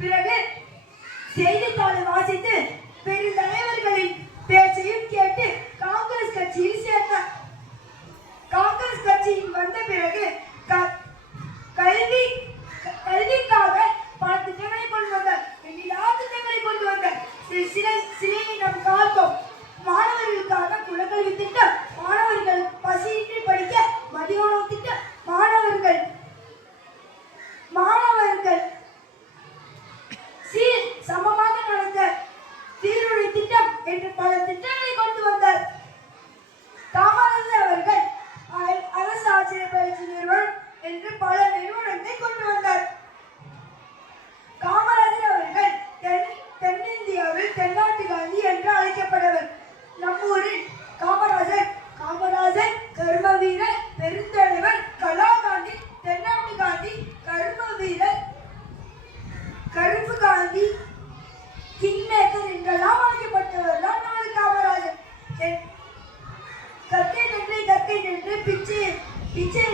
பிறகு செய்தித்தாளை வாசித்து பெருந்தலைவர்களின் பேச்சையும் கேட்டு காங்கிரஸ் கட்சியில் சேர்ந்தார். காங்கிரஸ் கட்சியில் வந்த பிறகு கல்விக்காக பல திட்டங்களை கொண்டு வந்தார். எல்லா திட்டங்களை கொண்டு வந்தார். சிலையை நாம் பார்ப்போம். மாணவர்களுக்காக குலக்கல்வி திட்டம், மாணவர்கள் பசியின்றி படிக்க மதிய உணவு திட்டம், மாணவர்கள் சமமாக நடந்த சீருடை திட்டம் என்று பல திட்டங்களை கொண்டு வந்தார். காமராஜர் அவர்கள் அரசு ஆசிரியர் பயிற்சி நிறுவனம் என்று பல நிறுவனங்களை கொண்டு வந்தார். காமராஜர் அவர்கள் தென்னிந்தியாவில் தென்னாட்டு காந்தி என்று அழைக்கப்பட்டவர். நம்மூரில் காமராஜர் கர்ம வீரர், பெருந்தலைவர், கலாகாந்தி, தென்னாட்டு காந்தி, கர்ம வீரர், கருப்பு காந்தி, கிங்மேக்கர் என்றெல்லாம் அழைக்கப்பட்டவர் தான் நமது காமராஜர். கற்கை நின்று பிச்சை